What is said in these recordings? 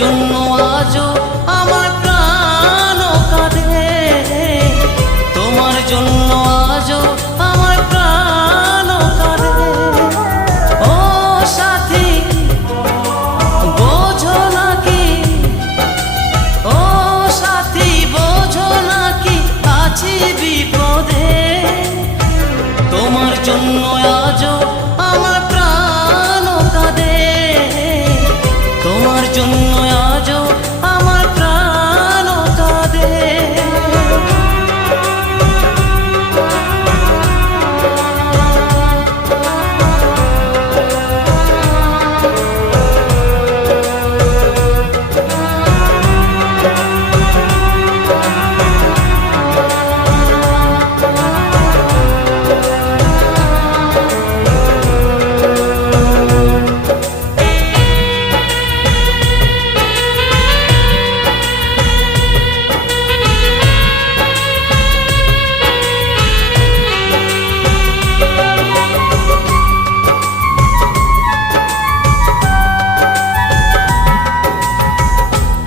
জন্য আজও আমার প্রাণ কাঁদে, তোমার জন্য আজও আমার প্রাণ কাঁদে। ও সাথী বোঝো নাকি, ও সাথী বোঝো নাকি আছি বিপদে, তোমার জন্য আজও আমার প্রাণ কাঁদে, তোমার জন্য আজও আমার প্রাণ কাঁদে।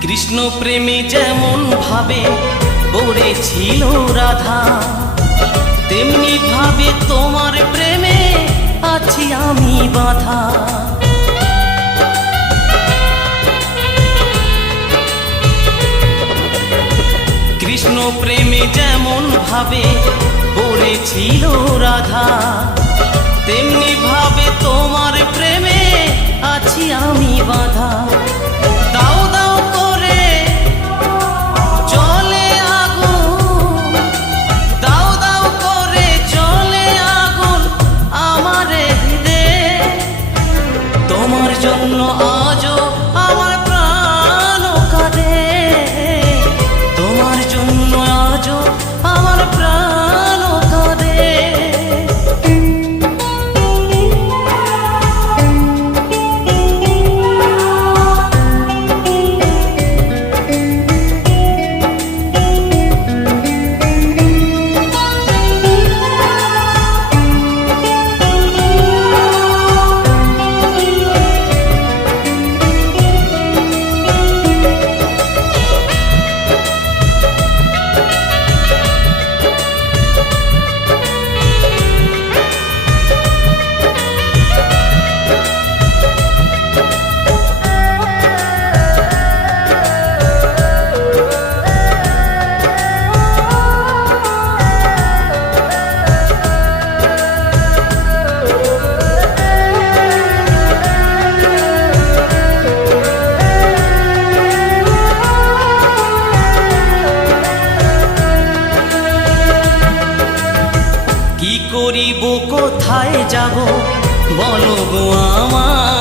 কৃষ্ণ প্রেমে যেমন ভাবে পড়েছিল রাধা, তেমনি ভাবে তোমার প্রেমে আছি আমি বাঁধা। কৃষ্ণ প্রেমে যেমন ভাবে পড়েছিল রাধা, তেমনি ভাবে তোমার প্রেমে আছি আমি বাঁধা। দাও দাও করে চলে আগুন, দাও দাও করে চলে আগুন আমার হৃদয়ে, তোমার জন্য আজও আমার প্রাণ কাঁদে, তোমার জন্য আজও আমার প্রাণ কাঁদে। কি করিব কোথায় যাব বলো গো আমার,